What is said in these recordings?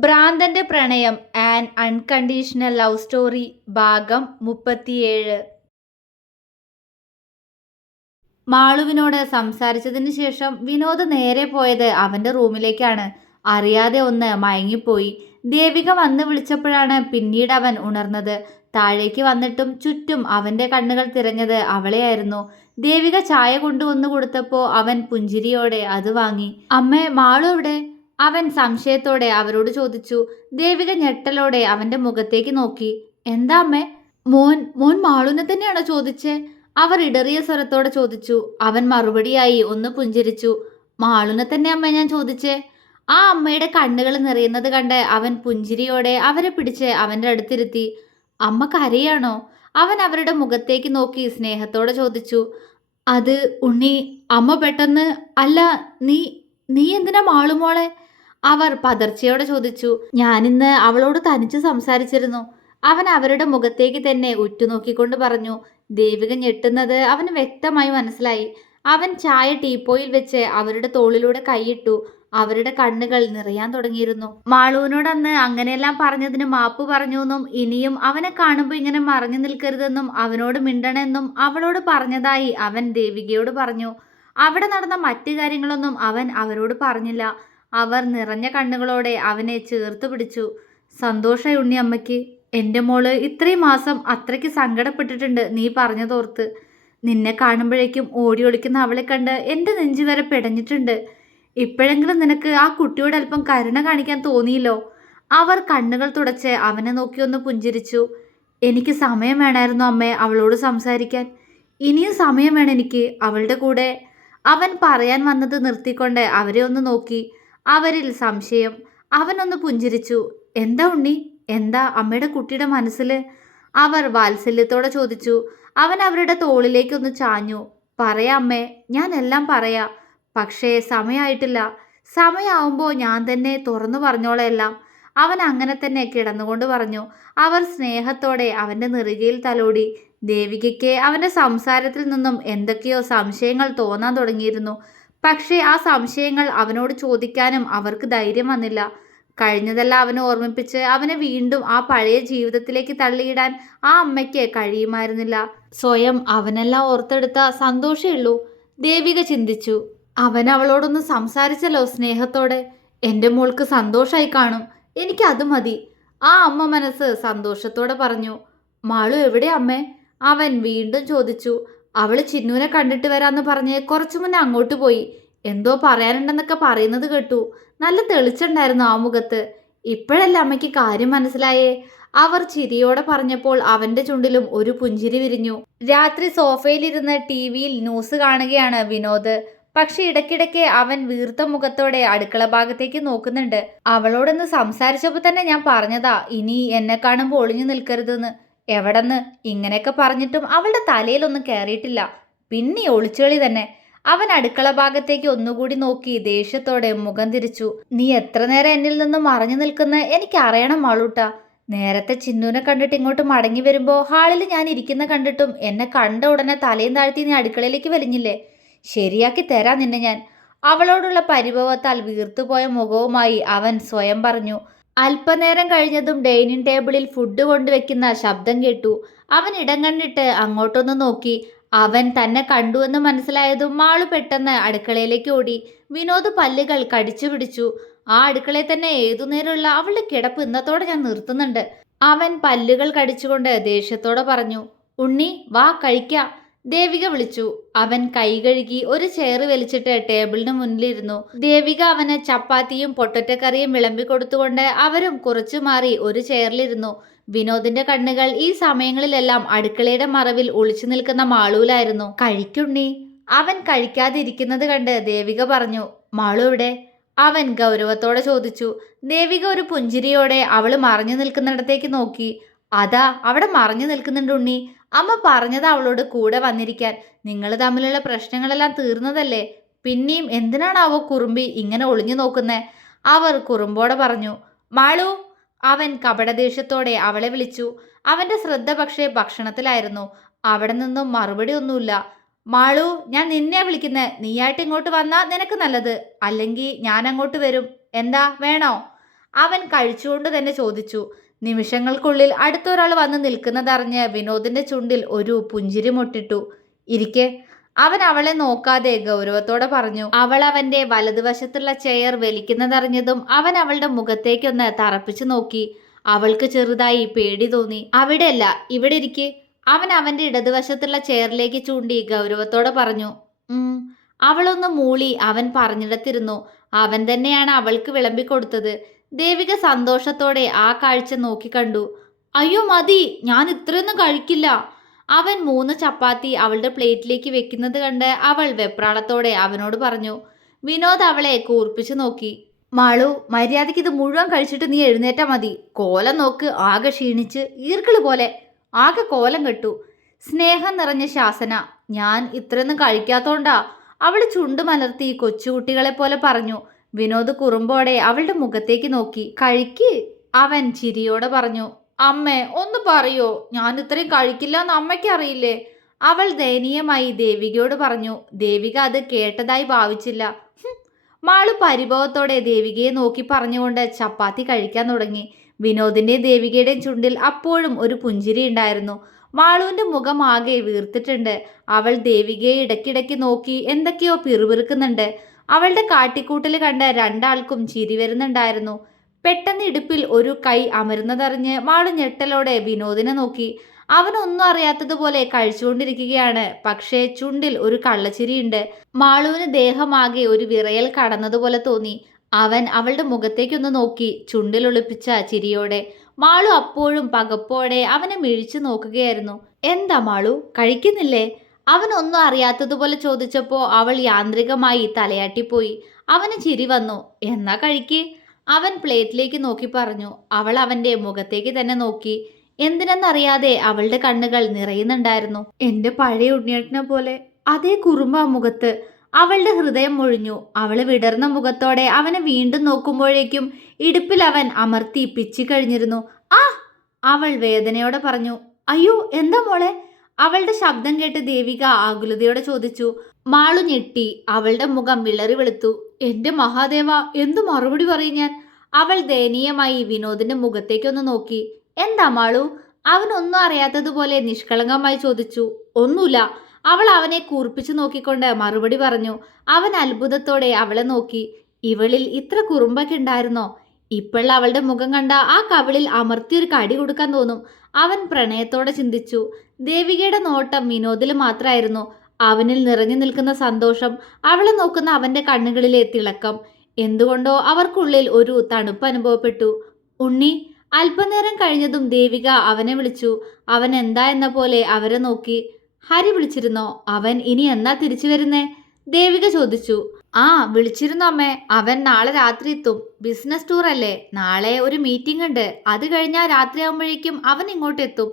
ഭ്രാന്തന്റെ പ്രണയം and unconditional love story ഭാഗം മുപ്പത്തിയേഴ്. മാളുവിനോട് സംസാരിച്ചതിന് ശേഷം വിനോദ് നേരെ പോയത് അവന്റെ റൂമിലേക്കാണ്. അറിയാതെ ഒന്ന് മയങ്ങിപ്പോയി. ദേവിക വന്ന് വിളിച്ചപ്പോഴാണ് പിന്നീട് അവൻ ഉണർന്നത്. താഴേക്ക് വന്നിട്ടും ചുറ്റും അവന്റെ കണ്ണുകൾ തിരഞ്ഞത് അവളെയായിരുന്നു. ദേവിക ചായ കൊണ്ടുവന്നു കൊടുത്തപ്പോൾ അവൻ പുഞ്ചിരിയോടെ അത് വാങ്ങി. അമ്മേ മാളു എവിടെ? അവൻ സംശയത്തോടെ അവരോട് ചോദിച്ചു ദേവിക ഞെട്ടലോടെ അവന്റെ മുഖത്തേക്ക് നോക്കി. എന്താ അമ്മേ? മോൻ മോൻ മാളുനെ തന്നെയാണോ ചോദിച്ചേ? അവർ ഇടറിയ സ്വരത്തോടെ ചോദിച്ചു. അവൻ മറുപടിയായി ഒന്ന് പുഞ്ചിരിച്ചു. മാളുനെ തന്നെ അമ്മ ഞാൻ ചോദിച്ചേ? ആ അമ്മയുടെ കണ്ണുകൾ നിറയുന്നത് കണ്ട് അവൻ പുഞ്ചിരിയോടെ അവരെ പിടിച്ച് അവന്റെ അടുത്തിരുത്തി. അമ്മ കരയാണോ? അവൻ അവരുടെ മുഖത്തേക്ക് നോക്കി സ്നേഹത്തോടെ ചോദിച്ചു. അത് ഉണ്ണി അമ്മ പെട്ടെന്ന് അല്ല നീ നീ എന്തിനാ മാളുമോളെ അവർ പതർച്ചയോടെ ചോദിച്ചു ഞാനിന്ന് അവളോട് തനിച്ച് സംസാരിച്ചിരുന്നു. അവൻ അവരുടെ മുഖത്തേക്ക് തന്നെ ഉറ്റുനോക്കിക്കൊണ്ട് പറഞ്ഞു ദേവിക ഞെട്ടുന്നത് അവന് വ്യക്തമായി മനസ്സിലായി. അവൻ ചായ ടീപ്പോയിൽ വെച്ച് അവരുടെ തോളിലൂടെ കൈയിട്ടു അവരുടെ കണ്ണുകൾ നിറയാൻ തുടങ്ങിയിരുന്നു. മാളൂവിനോടന്ന് അങ്ങനെയെല്ലാം പറഞ്ഞതിന് മാപ്പ് പറഞ്ഞു എന്നും ഇനിയും അവനെ കാണുമ്പോൾ ഇങ്ങനെ മറഞ്ഞു നിൽക്കരുതെന്നും അവനോട് മിണ്ടണമെന്നും അവളോട് പറഞ്ഞതായി അവൻ ദേവികയോട് പറഞ്ഞു. അവിടെ നടന്ന മറ്റു കാര്യങ്ങളൊന്നും അവൻ അവരോട് പറഞ്ഞില്ല. അവർ നിറഞ്ഞ കണ്ണുകളോടെ അവനെ ചേർത്ത് പിടിച്ചു. സന്തോഷമായി ഉണ്ണി അമ്മയ്ക്ക് എന്റെ മോൾ ഇത്രയും മാസം അത്രയ്ക്ക് സങ്കടപ്പെട്ടിട്ടുണ്ട് നീ പറഞ്ഞതോർത്ത്. നിന്നെ കാണുമ്പോഴേക്കും ഓടി ഒളിക്കുന്ന അവളെ കണ്ട് എന്റെ നെഞ്ചു വരെ പിടഞ്ഞിട്ടുണ്ട്. ഇപ്പോഴെങ്കിലും നിനക്ക് ആ കുട്ടിയോട് അല്പം കരുണ കാണിക്കാൻ തോന്നിയില്ലോ? അവർ കണ്ണുകൾ തുടച്ച് അവനെ നോക്കി ഒന്ന് പുഞ്ചിരിച്ചു. എനിക്ക് സമയം വേണമായിരുന്നു അമ്മേ അവളോട് സംസാരിക്കാൻ. ഇനിയും സമയം വേണം എനിക്ക് അവളുടെ കൂടെ. അവൻ പറയാൻ വന്നത് നിർത്തിക്കൊണ്ട് അവരെ ഒന്ന് നോക്കി. അവരിൽ സംശയം. അവനൊന്ന് പുഞ്ചിരിച്ചു. എന്താ ഉണ്ണി? എന്താ അമ്മയുടെ കുട്ടിയുടെ മനസ്സിൽ അവർ വാത്സല്യത്തോടെ ചോദിച്ചു. അവൻ അവരുടെ തോളിലേക്കൊന്ന് ചാഞ്ഞു. പറയാ അമ്മേ ഞാൻ എല്ലാം പറയാ. പക്ഷേ സമയമായിട്ടില്ല സമയമാവുമ്പോൾ ഞാൻ തന്നെ തുറന്നു പറഞ്ഞോളെല്ലാം അവൻ അങ്ങനെ തന്നെ കിടന്നുകൊണ്ട് പറഞ്ഞു. അവർ സ്നേഹത്തോടെ അവന്റെ നെറുകയിൽ തലോടി. ദേവികയ്ക്ക് അവന്റെ സംസാരത്തിൽ നിന്നും എന്തൊക്കെയോ സംശയങ്ങൾ തോന്നാൻ തുടങ്ങിയിരുന്നു. പക്ഷേ ആ സംശയങ്ങൾ അവനോട് ചോദിക്കാനും അവർക്ക് ധൈര്യം വന്നില്ല. കഴിഞ്ഞതെല്ലാം അവനെ ഓർമ്മിപ്പിച്ച് അവനെ വീണ്ടും ആ പഴയ ജീവിതത്തിലേക്ക് തള്ളിയിടാൻ ആ അമ്മയ്ക്ക് കഴിയുമായിരുന്നില്ല. സ്വയം അവനെല്ലാം ഓർത്തെടുത്ത സന്തോഷമുള്ളൂ ദേവിക ചിന്തിച്ചു അവൻ അവളോടൊന്ന് സംസാരിച്ചല്ലോ സ്നേഹത്തോടെ. എന്റെ മോൾക്ക് സന്തോഷമായി കാണും. എനിക്ക് അത് മതി. ആ അമ്മ മനസ്സ് സന്തോഷത്തോടെ പറഞ്ഞു മാളു എവിടെ അമ്മേ? അവൻ വീണ്ടും ചോദിച്ചു അവൾ ചിന്നുവിനെ കണ്ടിട്ട് വരാന്ന് പറഞ്ഞ് കുറച്ചു മുന്നേ അങ്ങോട്ട് പോയി. എന്തോ പറയാനുണ്ടെന്നൊക്കെ പറയുന്നത് കേട്ടു. നല്ല തെളിച്ചുണ്ടായിരുന്നു ആ മുഖത്ത്. ഇപ്പോഴല്ല അമ്മയ്ക്ക് കാര്യം മനസ്സിലായേ? അവർ ചിരിയോടെ പറഞ്ഞപ്പോൾ അവന്റെ ചുണ്ടിലും ഒരു പുഞ്ചിരി വിരിഞ്ഞു. രാത്രി സോഫയിലിരുന്ന് ടി വിയിൽ ന്യൂസ് കാണുകയാണ് വിനോദ്. പക്ഷെ ഇടയ്ക്കിടയ്ക്ക് അവൻ വീർത്ത മുഖത്തോടെ അടുക്കള ഭാഗത്തേക്ക് നോക്കുന്നുണ്ട്. അവളോടൊന്ന് സംസാരിച്ചപ്പോൾ തന്നെ ഞാൻ പറഞ്ഞതാ ഇനി എന്നെ കാണുമ്പോൾ ഒളിഞ്ഞു നിൽക്കരുതെന്ന്. എവിടെന്ന് ഇങ്ങനെയൊക്കെ പറഞ്ഞിട്ടും അവളുടെ തലയിലൊന്നും കയറിയിട്ടില്ല പിന്നെ ഒളിച്ചുകളി തന്നെ. അവൻ അടുക്കള ഭാഗത്തേക്ക് ഒന്നുകൂടി നോക്കി ദേഷ്യത്തോടെ മുഖം തിരിച്ചു. നീ എത്ര നേരം എന്നിൽ നിന്ന് മറഞ്ഞു നിൽക്കുന്ന എനിക്ക് അറിയണം മാളൂട്ട. നേരത്തെ ചിന്നുവിനെ കണ്ടിട്ട് ഇങ്ങോട്ട് മടങ്ങി വരുമ്പോൾ ഹാളിൽ ഞാൻ ഇരിക്കുന്ന കണ്ടിട്ടും എന്നെ കണ്ട ഉടനെ തലയും താഴ്ത്തി നീ അടുക്കളയിലേക്ക് വലിഞ്ഞില്ലേ? ശരിയാക്കി തരാം നിന്നെ ഞാൻ. അവളോടുള്ള പരിഭവത്താൽ വീർത്തുപോയ മുഖവുമായി അവൻ സ്വയം പറഞ്ഞു. അല്പനേരം കഴിഞ്ഞതും ഡൈനിങ് ടേബിളിൽ ഫുഡ് കൊണ്ടുവെക്കുന്ന ശബ്ദം കേട്ടു. അവൻ ഇടം കണ്ടിട്ട് അങ്ങോട്ടൊന്ന് നോക്കി. അവൻ തന്നെ കണ്ടുവെന്ന് മനസ്സിലായതും മാളു പെട്ടെന്ന് അടുക്കളയിലേക്ക് ഓടി. വിനോദ് പല്ലുകൾ കടിച്ചു പിടിച്ചു. ആ അടുക്കളയിൽ തന്നെ ഏതു നേരമുള്ള അവളുടെ കിടപ്പ് ഇന്നത്തോടെ ഞാൻ നിർത്തുന്നുണ്ട്. അവൻ പല്ലുകൾ കടിച്ചുകൊണ്ട് ദേഷ്യത്തോടെ പറഞ്ഞു ഉണ്ണി വാ കഴിക്കാം. ദേവിക വിളിച്ചു. അവൻ കൈ കഴുകി ഒരു ചെയർ വലിച്ചിട്ട് ടേബിളിന് മുന്നിലിരുന്നു. ദേവിക അവന് ചപ്പാത്തിയും പൊട്ടറ്റക്കറിയും വിളമ്പി കൊടുത്തുകൊണ്ട് അവരും കുറച്ചു മാറി ഒരു ചെയറിലിരുന്നു വിനോദിന്റെ കണ്ണുകൾ ഈ സമയങ്ങളിലെല്ലാം അടുക്കളയുടെ മറവിൽ ഒളിച്ചു നിൽക്കുന്ന മാളൂലായിരുന്നു. കഴിക്കുണ്ണി. അവൻ കഴിക്കാതിരിക്കുന്നത് കണ്ട് ദേവിക പറഞ്ഞു മാളു എവിടെ? അവൻ ഗൗരവത്തോടെ ചോദിച്ചു. ദേവിക ഒരു പുഞ്ചിരിയോടെ അവൾ മറഞ്ഞു നിൽക്കുന്നിടത്തേക്ക് നോക്കി. അതാ അവിടെ മറഞ്ഞു നിൽക്കുന്നുണ്ട് ഉണ്ണി. അമ്മ പറഞ്ഞത് അവളോട് കൂടെ വന്നിരിക്കാൻ. നിങ്ങൾ തമ്മിലുള്ള പ്രശ്നങ്ങളെല്ലാം തീർന്നതല്ലേ? പിന്നെയും എന്തിനാണാവോ കുറുമ്പി ഇങ്ങനെ ഒളിഞ്ഞു നോക്കുന്നത് അവർ കുറുമ്പോടെ പറഞ്ഞു മാളു അവൻ കപടദേഷ്യത്തോടെ അവളെ വിളിച്ചു. അവന്റെ ശ്രദ്ധ പക്ഷേ ഭക്ഷണത്തിലായിരുന്നു. അവിടെ നിന്നും മറുപടി ഒന്നുമില്ല. മാളു ഞാൻ നിന്നെ വിളിക്കുന്നത് നീയായിട്ട് ഇങ്ങോട്ട് വന്നാൽ നിനക്ക് നല്ലത്. അല്ലെങ്കിൽ ഞാൻ അങ്ങോട്ട് വരും. എന്താ വേണോ? അവൻ കഴിച്ചുകൊണ്ട് തന്നെ ചോദിച്ചു. നിമിഷങ്ങൾക്കുള്ളിൽ അടുത്തൊരാൾ വന്ന് നിൽക്കുന്നതറിഞ്ഞ് വിനോദിന്റെ ചുണ്ടിൽ ഒരു പുഞ്ചിരി മുട്ടിട്ടു. ഇരിക്കെ. അവൻ അവളെ നോക്കാതെ ഗൗരവത്തോടെ പറഞ്ഞു. അവൾ അവന്റെ വലതുവശത്തുള്ള ചെയർ വലിക്കുന്നതറിഞ്ഞതും അവൻ അവളുടെ മുഖത്തേക്കൊന്ന് തറപ്പിച്ചു നോക്കി. അവൾക്ക് ചെറുതായി പേടി തോന്നി. അവിടെയല്ല ഇവിടെ ഇരിക്കെ. അവൻ അവന്റെ ഇടതുവശത്തുള്ള ചെയറിലേക്ക് ചൂണ്ടി ഗൗരവത്തോടെ പറഞ്ഞു. അവളൊന്ന് മൂളി അവൻ പറഞ്ഞിടത്തിരുന്നു. അവൻ തന്നെയാണ് അവൾക്ക് വിളമ്പിക്കൊടുത്തത്. ദേവിക സന്തോഷത്തോടെ ആ കാഴ്ച നോക്കിക്കണ്ടു അയ്യോ മതി ഞാൻ ഇത്രയൊന്നും കഴിക്കില്ല. അവൻ മൂന്ന് ചപ്പാത്തി അവളുടെ പ്ലേറ്റിലേക്ക് വെക്കുന്നത് കണ്ട് അവൾ വെപ്രാളത്തോടെ അവനോട് പറഞ്ഞു. വിനോദ് അവളെ കൂർപ്പിച്ചു നോക്കി. മാളു മര്യാദയ്ക്ക് ഇത് മുഴുവൻ കഴിച്ചിട്ട് നീ എഴുന്നേറ്റാ മതി. കോലം നോക്ക് ആകെ ക്ഷീണിച്ച് ഈർക്കിൾ പോലെ ആകെ കോലം കെട്ടു. സ്നേഹം നിറഞ്ഞ ശാസന ഞാൻ ഇത്രയൊന്നും കഴിക്കാത്തോണ്ടാ. അവൾ ചുണ്ട് മലർത്തി കൊച്ചുകുട്ടികളെ പോലെ പറഞ്ഞു. വിനോദ് കുറുമ്പോടെ അവളുടെ മുഖത്തേക്ക് നോക്കി. കഴിക്ക് അവൻ ചിരിയോടെ പറഞ്ഞു. അമ്മേ ഒന്ന് പറയോ? ഞാൻ ഇത്രയും കഴിക്കില്ല എന്ന് അമ്മയ്ക്ക് അറിയില്ലേ? അവൾ ദയനീയമായി ദേവികയോട് പറഞ്ഞു. ദേവിക അത് കേട്ടതായി ഭാവിച്ചില്ല. മാളു പരിഭവത്തോടെ ദേവികയെ നോക്കി പറഞ്ഞുകൊണ്ട് ചപ്പാത്തി കഴിക്കാൻ തുടങ്ങി. വിനോദിന്റെ ദേവികയുടെയും ചുണ്ടിൽ അപ്പോഴും ഒരു പുഞ്ചിരി ഉണ്ടായിരുന്നു. മാളുവിന്റെ മുഖം ആകെ വീർത്തിട്ടുണ്ട്. അവൾ ദേവികയെ ഇടയ്ക്കിടയ്ക്ക് നോക്കി എന്തൊക്കെയോ പിറുപിറുക്കുന്നുണ്ട്. അവളുടെ കാട്ടിക്കൂട്ടിൽ കണ്ട രണ്ടാൾക്കും ചിരി വരുന്നുണ്ടായിരുന്നു. പെട്ടെന്ന് ഇടുപ്പിൽ ഒരു കൈ അമരുന്നതറിഞ്ഞ് മാളു ഞെട്ടലോടെ വിനോദിനെ നോക്കി. അവനൊന്നും അറിയാത്തതുപോലെ കഴിച്ചുകൊണ്ടിരിക്കുകയാണ്. പക്ഷേ ചുണ്ടിൽ ഒരു കള്ളച്ചിരിയുണ്ട്. മാളുവിന് ദേഹമാകെ ഒരു വിറയൽ കടന്നതുപോലെ തോന്നി. അവൻ അവളുടെ മുഖത്തേക്കൊന്ന് നോക്കി. ചുണ്ടിൽ ഒളിപ്പിച്ച ചിരിയോടെ. മാളു അപ്പോഴും പകപ്പോടെ അവനെ മിഴിച്ചു നോക്കുകയായിരുന്നു. എന്താ മാളു? കഴിക്കുന്നില്ലേ? അവൻ ഒന്നും അറിയാത്തതുപോലെ ചോദിച്ചപ്പോൾ അവൾ യാന്ത്രികമായി തലയാട്ടിപ്പോയി അവന് ചിരി വന്നു. എന്നാ കഴിക്ക്? അവൻ പ്ലേറ്റിലേക്ക് നോക്കി പറഞ്ഞു. അവൾ അവന്റെ മുഖത്തേക്ക് തന്നെ നോക്കി. എന്തിനെന്നറിയാതെ അവളുടെ കണ്ണുകൾ നിറയുന്നുണ്ടായിരുന്നു. എന്റെ പഴയ ഉണ്ണിയേട്ടനെ പോലെ അതേ കുറുമ്പ മുഖത്ത്. അവളുടെ ഹൃദയം മുഴിഞ്ഞു. അവൾ വിടർന്ന മുഖത്തോടെ അവനെ വീണ്ടും നോക്കുമ്പോഴേക്കും ഇടുപ്പിൽ അവൻ അമർത്തി പിച്ചി കഴിഞ്ഞിരുന്നു. ആ! അവൾ വേദനയോടെ പറഞ്ഞു. അയ്യോ എന്താ മോളെ? അവളുടെ ശബ്ദം കേട്ട് ദേവിക ആകുലതയോടെ ചോദിച്ചു മാളു ഞെട്ടി അവളുടെ മുഖം വിളറി വെളുത്തു. എന്റെ മഹാദേവ എന്തു മറുപടി പറയും ഞാൻ? അവൾ ദയനീയമായി വിനോദിന്റെ മുഖത്തേക്കൊന്ന് നോക്കി. എന്താ മാളു? അവനൊന്നും അറിയാത്തതുപോലെ നിഷ്കളങ്കമായി ചോദിച്ചു. ഒന്നുമില്ല. അവൾ അവനെ കൂർപ്പിച്ചു നോക്കിക്കൊണ്ട് മറുപടി പറഞ്ഞു. അവൻ അത്ഭുതത്തോടെ അവളെ നോക്കി. ഇവളിൽ ഇത്ര കുറുമ്പൊക്കെ ഉണ്ടായിരുന്നോ? ഇപ്പോൾ അവളുടെ മുഖം കണ്ട ആ കവിളിൽ അമർത്തിയൊരു കടി കൊടുക്കാൻ തോന്നും. അവൻ പ്രണയത്തോടെ ചിന്തിച്ചു. ദേവികയുടെ നോട്ടം വിനോദിൽ മാത്രമായിരുന്നു. അവനിൽ നിറഞ്ഞു നിൽക്കുന്ന സന്തോഷം അവളെ നോക്കുന്ന അവന്റെ കണ്ണുകളിലെ തിളക്കം. എന്തുകൊണ്ടോ അവർക്കുള്ളിൽ ഒരു തണുപ്പ് അനുഭവപ്പെട്ടു. ഉണ്ണി അല്പനേരം കഴിഞ്ഞതും ദേവിക അവനെ വിളിച്ചു. അവൻ എന്താ എന്ന പോലെ അവരെ നോക്കി. ഹരി വിളിച്ചിരുന്നോ? അവൻ ഇനി എന്നാ തിരിച്ചു വരുന്നേ? ദേവിക ചോദിച്ചു. ആ വിളിച്ചിരുന്നു അമ്മേ. അവൻ നാളെ രാത്രി എത്തും ബിസിനസ് ടൂർ അല്ലേ? നാളെ ഒരു മീറ്റിംഗ് ഉണ്ട്. അത് കഴിഞ്ഞാൽ രാത്രിയാകുമ്പോഴേക്കും അവൻ ഇങ്ങോട്ട് എത്തും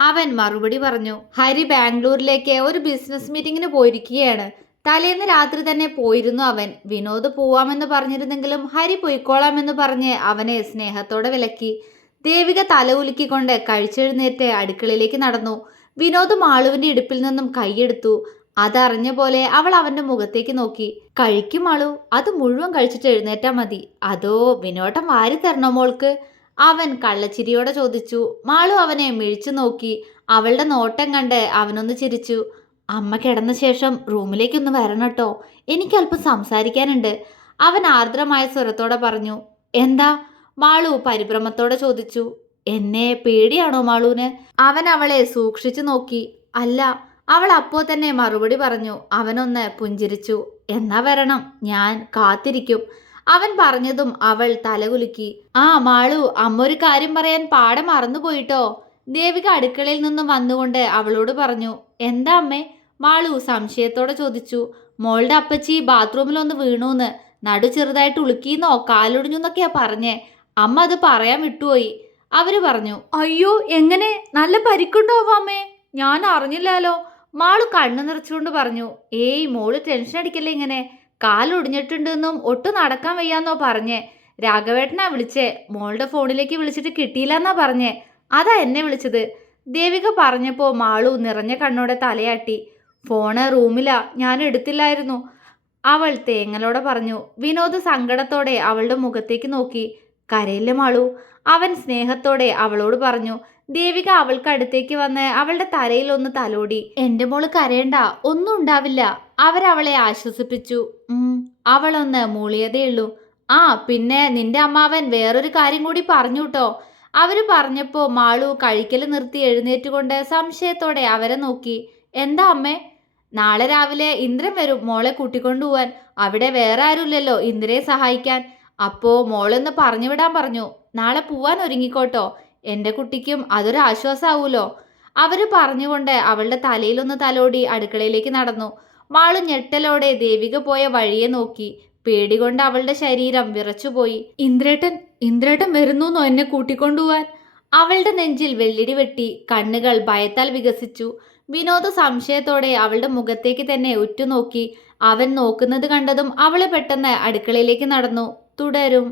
അവൻ മറുപടി പറഞ്ഞു ഹരി ബാംഗ്ലൂരിലേക്ക് ഒരു ബിസിനസ് മീറ്റിങ്ങിന് പോയിരിക്കുകയാണ്. തലേന്ന് രാത്രി തന്നെ പോയിരുന്നു അവൻ. വിനോദ് പോവാമെന്ന് പറഞ്ഞിരുന്നെങ്കിലും ഹരി പൊയ്ക്കോളാമെന്ന് പറഞ്ഞ് അവനെ സ്നേഹത്തോടെ വിലക്കി. ദേവിക തല ഉലുക്കിക്കൊണ്ട് കഴിച്ചെഴുന്നേറ്റ് അടുക്കളയിലേക്ക് നടന്നു. വിനോദ് മാളുവിന്റെ ഇടുപ്പിൽ നിന്നും കൈയെടുത്തു. അതറിഞ്ഞ പോലെ അവൾ അവന്റെ മുഖത്തേക്ക് നോക്കി. കഴിക്കും മാളു. അത് മുഴുവൻ കഴിച്ചിട്ട് എഴുന്നേറ്റാ മതി. അതോ വിനോട്ടം വാരി തരണോ മോൾക്ക്? അവൻ കള്ളച്ചിരിയോടെ ചോദിച്ചു. മാളു അവനെ മിഴിച്ചു നോക്കി. അവളുടെ നോട്ടം കണ്ട് അവനൊന്ന് ചിരിച്ചു. അമ്മ കിടന്ന ശേഷം റൂമിലേക്കൊന്ന് വരണം കേട്ടോ. എനിക്ക് അല്പം സംസാരിക്കാനുണ്ട്. അവൻ ആർദ്രമായ സ്വരത്തോടെ പറഞ്ഞു. എന്താ? മാളു പരിഭ്രമത്തോടെ ചോദിച്ചു. എന്നെ പേടിയാണോ മാളുവിന് അവൻ അവളെ സൂക്ഷിച്ചു നോക്കി. അല്ല അവൾ അപ്പോൾ തന്നെ മറുപടി പറഞ്ഞു അവനൊന്ന് പുഞ്ചിരിച്ചു. എന്നാ വരണം? ഞാൻ കാത്തിരിക്കും. അവൻ പറഞ്ഞതും അവൾ തലകുലുക്കി ആ മാളു അമ്മൊരു കാര്യം പറയാൻ പാടെ മറന്നുപോയിട്ടോ ദേവിക അടുക്കളയിൽ നിന്നും വന്നുകൊണ്ട് അവളോട് പറഞ്ഞു എന്താ അമ്മേ? മാളു സംശയത്തോടെ ചോദിച്ചു മോളുടെ അപ്പച്ചി ബാത്റൂമിലൊന്ന് വീണൂന്ന്. നടു ചെറുതായിട്ട് ഉളുക്കിന്നോ കാലൊടിഞ്ഞുന്നൊക്കെയാ പറഞ്ഞേ. അമ്മ അത് പറയാൻ വിട്ടുപോയി. അവർ പറഞ്ഞു അയ്യോ എങ്ങനെ? നല്ല പരിക്കുണ്ടാവും അമ്മേ? ഞാൻ അറിഞ്ഞില്ലാലോ. മാളു കണ്ണു നിറച്ചുകൊണ്ട് പറഞ്ഞു ഏയ് മോൾ ടെൻഷൻ അടിക്കല്ലേ ഇങ്ങനെ? കാലൊടിഞ്ഞിട്ടുണ്ടെന്നും ഒട്ടും നടക്കാൻ വയ്യാന്നോ പറഞ്ഞേ. രാഘവേട്ടനാ വിളിച്ചേ. മോളുടെ ഫോണിലേക്ക് വിളിച്ചിട്ട് കിട്ടിയില്ലെന്നാ പറഞ്ഞേ. അതാ എന്നെ വിളിച്ചത്. ദേവിക പറഞ്ഞപ്പോൾ മാളു നിറഞ്ഞ കണ്ണോടെ തലയാട്ടി. ഫോണ് റൂമിലാ. ഞാൻ എടുത്തില്ലായിരുന്നു. അവൾ തേങ്ങലോടെ പറഞ്ഞു. വിനോദ് സങ്കടത്തോടെ അവളുടെ മുഖത്തേക്ക് നോക്കി. കരയില്ല മാളു? അവൻ സ്നേഹത്തോടെ അവളോട് പറഞ്ഞു. ദേവിക അവൾക്ക് അടുത്തേക്ക് വന്ന് അവളുടെ തലയിൽ ഒന്ന് തലോടി. എന്റെ മോൾ കരയണ്ട ഒന്നും ഉണ്ടാവില്ല. അവരവളെ ആശ്വസിപ്പിച്ചു. അവളൊന്ന് മൂളിയതേയുള്ളൂ ആ പിന്നെ നിന്റെ അമ്മാവൻ വേറൊരു കാര്യം കൂടി പറഞ്ഞു കേട്ടോ അവർ പറഞ്ഞപ്പോ മാളു കഴിക്കൽ നിർത്തി എഴുന്നേറ്റുകൊണ്ട് സംശയത്തോടെ അവരെ നോക്കി. എന്താ അമ്മേ? നാളെ രാവിലെ ഇന്ദ്രൻ വരും മോളെ കൂട്ടിക്കൊണ്ടുപോവാൻ. അവിടെ വേറെ ആരുമില്ലല്ലോ ഇന്ദ്രയെ സഹായിക്കാൻ. അപ്പോ മോളൊന്ന് പറഞ്ഞു വിടാൻ പറഞ്ഞു. നാളെ പോവാൻ ഒരുങ്ങിക്കോട്ടോ. എന്റെ കുട്ടിക്കും അതൊരു ആശ്വാസമാവൂലോ അവർ പറഞ്ഞുകൊണ്ട് അവളുടെ തലയിലൊന്ന് തലോടി അടുക്കളയിലേക്ക് നടന്നു. മാളു ഞെട്ടലോടെ ദേവിക പോയ വഴിയെ നോക്കി. പേടികൊണ്ട് അവളുടെ ശരീരം വിറച്ചുപോയി. ഇന്ദ്രേട്ടൻ ഇന്ദ്രേട്ടൻ വരുന്നൂന്നോ എന്നെ കൂട്ടിക്കൊണ്ടുപോവാൻ? അവളുടെ നെഞ്ചിൽ വെള്ളിടി വെട്ടി കണ്ണുകൾ ഭയത്താൽ വികസിച്ചു. വിനോദ സംശയത്തോടെ അവളുടെ മുഖത്തേക്ക് തന്നെ ഉറ്റുനോക്കി. അവൻ നോക്കുന്നത് കണ്ടതും അവൾ പെട്ടെന്ന് അടുക്കളയിലേക്ക് നടന്നു. തുടരും.